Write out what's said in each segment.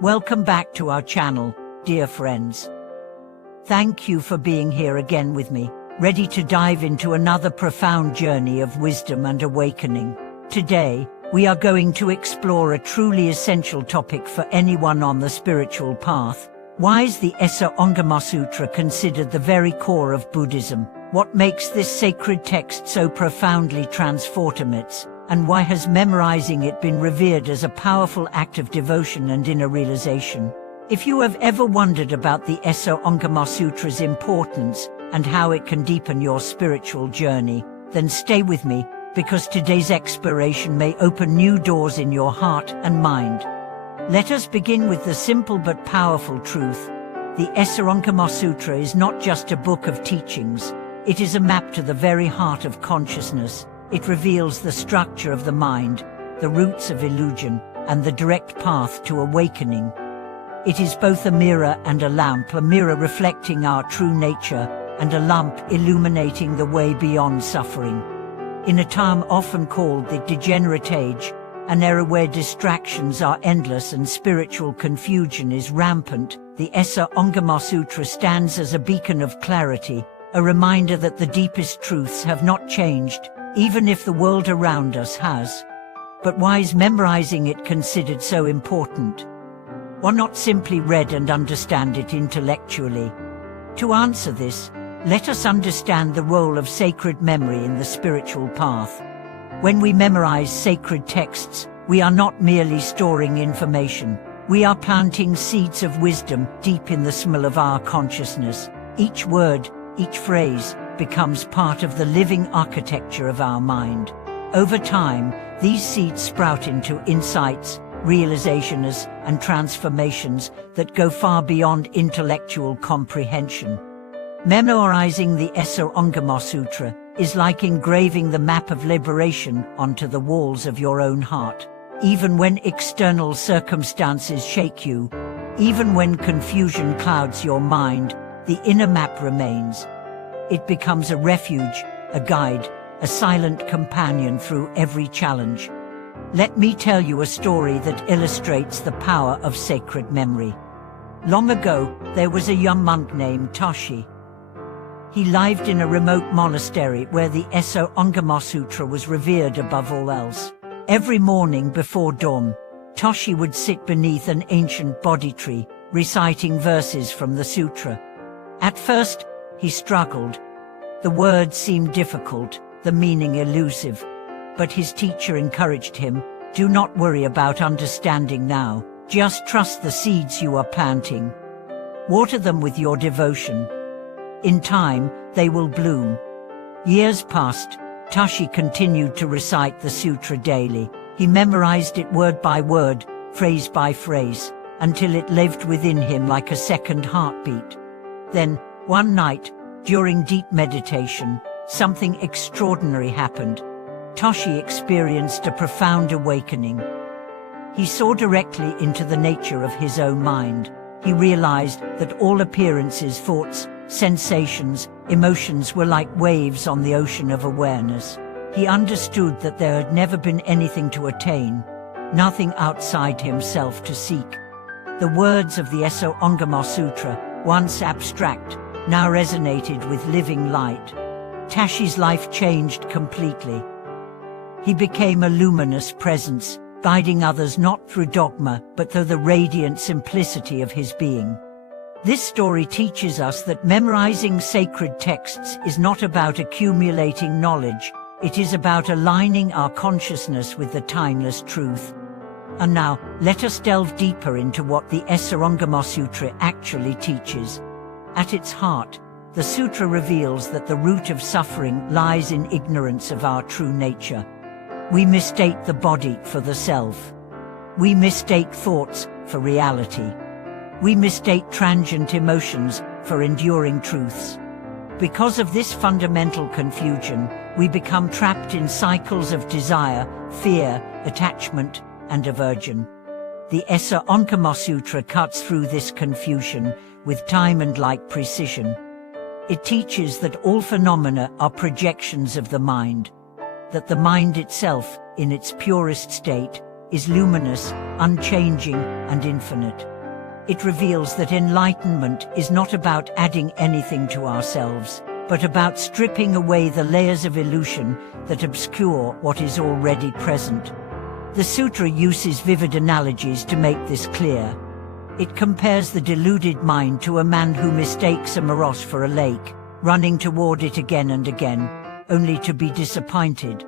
Welcome back to our channel, dear friends. Thank you for being here again with me, ready to dive into another profound journey of wisdom and awakening. Today, we are going to explore a truly essential topic for anyone on the spiritual path. Why is the Surangama Sutra considered the very core of Buddhism? What makes this sacred text so profoundly transformative? And why has memorizing it been revered as a powerful act of devotion and inner realization? If you have ever wondered about the Surangama Sutra's importance and how it can deepen your spiritual journey, then stay with me, because today's exploration may open new doors in your heart and mind. Let us begin with the simple but powerful truth. The Surangama Sutra is not just a book of teachings. It is a map to the very heart of consciousness. It reveals the structure of the mind, the roots of illusion, and the direct path to awakening. It is both a mirror and a lamp, a mirror reflecting our true nature, and a lamp illuminating the way beyond suffering. In a time often called the degenerate age, an era where distractions are endless and spiritual confusion is rampant, the Surangama Sutra stands as a beacon of clarity, a reminder that the deepest truths have not changed, even if the world around us has. But why is memorizing it considered so important? Why not simply read and understand it intellectually? To answer this, let us understand the role of sacred memory in the spiritual path. When we memorize sacred texts, we are not merely storing information. We are planting seeds of wisdom deep in the soil of our consciousness. Each word, each phrase, becomes part of the living architecture of our mind. Over time, these seeds sprout into insights, realizations, and transformations that go far beyond intellectual comprehension. Memorizing the Surangama Sutra is like engraving the map of liberation onto the walls of your own heart. Even when external circumstances shake you, even when confusion clouds your mind, the inner map remains. It becomes a refuge, a guide, a silent companion through every challenge. Let me tell you a story that illustrates the power of sacred memory. Long ago, there was a young monk named Toshi. He lived in a remote monastery where the Surangama Sutra was revered above all else. Every morning before dawn, Toshi would sit beneath an ancient Bodhi tree, reciting verses from the sutra. At first, he struggled. The words seemed difficult, the meaning elusive. But his teacher encouraged him, "Do not worry about understanding now, just trust the seeds you are planting. Water them with your devotion. In time, they will bloom." Years passed. Toshi continued to recite the sutra daily. He memorized it word by word, phrase by phrase, until it lived within him like a second heartbeat. Then, one night, during deep meditation, something extraordinary happened. Toshi experienced a profound awakening. He saw directly into the nature of his own mind. He realized that all appearances, thoughts, sensations, emotions were like waves on the ocean of awareness. He understood that there had never been anything to attain, nothing outside himself to seek. The words of the Surangama Sutra, once abstract, now resonated with living light. Toshi's life changed completely. He became a luminous presence, guiding others not through dogma, but through the radiant simplicity of his being. This story teaches us that memorizing sacred texts is not about accumulating knowledge, it is about aligning our consciousness with the timeless truth. And now, let us delve deeper into what the Surangama Sutra actually teaches. At its heart, the sutra reveals that the root of suffering lies in ignorance of our true nature. We mistake the body for the self. We mistake thoughts for reality. We mistake transient emotions for enduring truths. Because of this fundamental confusion, we become trapped in cycles of desire, fear, attachment, and aversion. The Surangama Sutra cuts through this confusion with time and like precision. It teaches that all phenomena are projections of the mind, that the mind itself, in its purest state, is luminous, unchanging, and infinite. It reveals that enlightenment is not about adding anything to ourselves, but about stripping away the layers of illusion that obscure what is already present. The sutra uses vivid analogies to make this clear. It compares the deluded mind to a man who mistakes a mirage for a lake, running toward it again and again, only to be disappointed.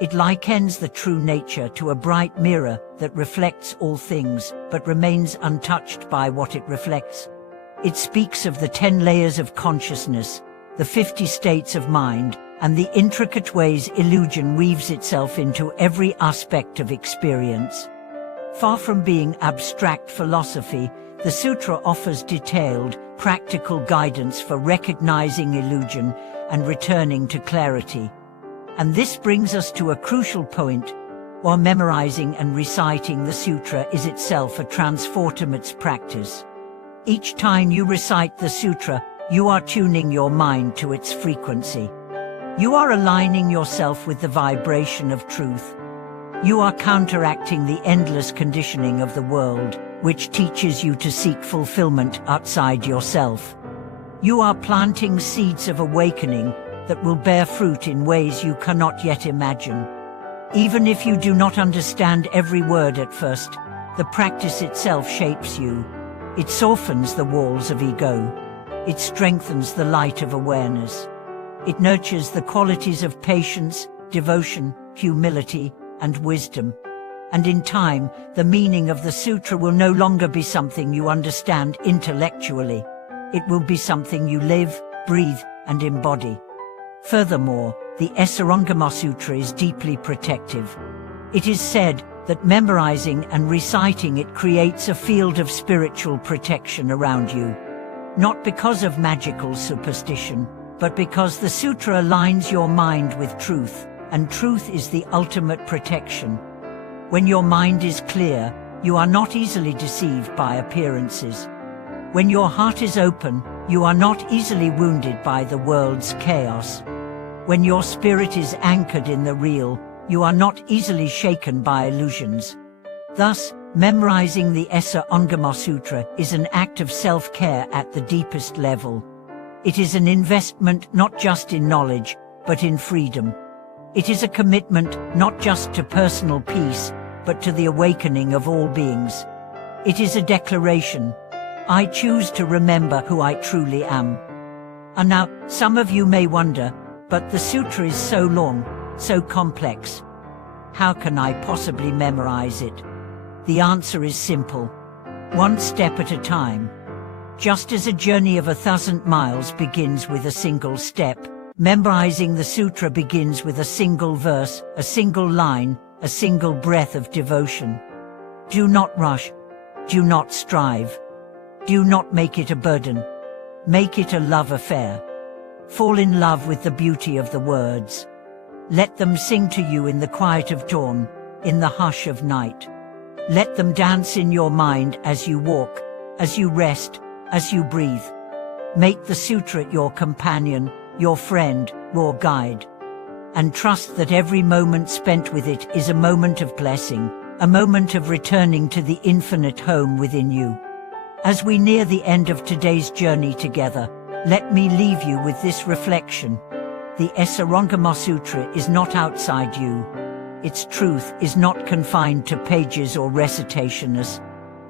It likens the true nature to a bright mirror that reflects all things, but remains untouched by what it reflects. It speaks of the 10 layers of consciousness, the 50 states of mind, and the intricate ways illusion weaves itself into every aspect of experience. Far from being abstract philosophy, the sutra offers detailed, practical guidance for recognizing illusion and returning to clarity. And this brings us to a crucial point. While memorizing and reciting the sutra is itself a transformative practice. Each time you recite the sutra, you are tuning your mind to its frequency. You are aligning yourself with the vibration of truth. You are counteracting the endless conditioning of the world, which teaches you to seek fulfillment outside yourself. You are planting seeds of awakening that will bear fruit in ways you cannot yet imagine. Even if you do not understand every word at first, the practice itself shapes you. It softens the walls of ego. It strengthens the light of awareness. It nurtures the qualities of patience, devotion, humility, and wisdom. And in time, the meaning of the sutra will no longer be something you understand intellectually. It will be something you live, breathe, and embody. Furthermore, the Surangama Sutra is deeply protective. It is said that memorizing and reciting it creates a field of spiritual protection around you. Not because of magical superstition, but because the sutra aligns your mind with truth, and truth is the ultimate protection. When your mind is clear, you are not easily deceived by appearances. When your heart is open, you are not easily wounded by the world's chaos. When your spirit is anchored in the real, you are not easily shaken by illusions. Thus, memorizing the Surangama Sutra is an act of self-care at the deepest level. It is an investment not just in knowledge, but in freedom. It is a commitment not just to personal peace, but to the awakening of all beings. It is a declaration. I choose to remember who I truly am. And now, some of you may wonder, but the sutra is so long, so complex. How can I possibly memorize it? The answer is simple. One step at a time. Just as a journey of 1,000 miles begins with a single step, memorizing the sutra begins with a single verse, a single line, a single breath of devotion. Do not rush. Do not strive. Do not make it a burden. Make it a love affair. Fall in love with the beauty of the words. Let them sing to you in the quiet of dawn, in the hush of night. Let them dance in your mind as you walk, as you rest, as you breathe. Make the sutra your companion, your friend, your guide. And trust that every moment spent with it is a moment of blessing, a moment of returning to the infinite home within you. As we near the end of today's journey together, let me leave you with this reflection. The Surangama Sutra is not outside you. Its truth is not confined to pages or recitations.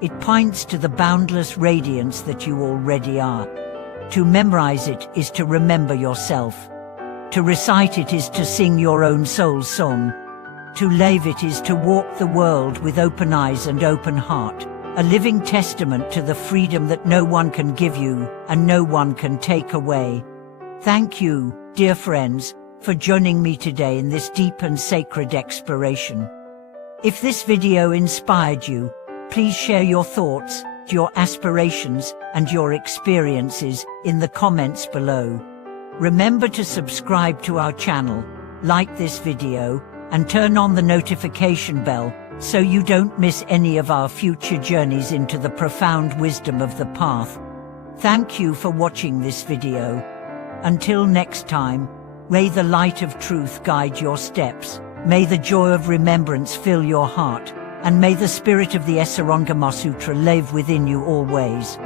It points to the boundless radiance that you already are. To memorize it is to remember yourself. To recite it is to sing your own soul's song. To live it is to walk the world with open eyes and open heart. A living testament to the freedom that no one can give you and no one can take away. Thank you, dear friends, for joining me today in this deep and sacred exploration. If this video inspired you, please share your thoughts, your aspirations, and your experiences in the comments below. Remember to subscribe to our channel, like this video, and turn on the notification bell so you don't miss any of our future journeys into the profound wisdom of the path. Thank you for watching this video. Until next time, may the light of truth guide your steps. May the joy of remembrance fill your heart. and may the spirit of the Surangama Sutra live within you always.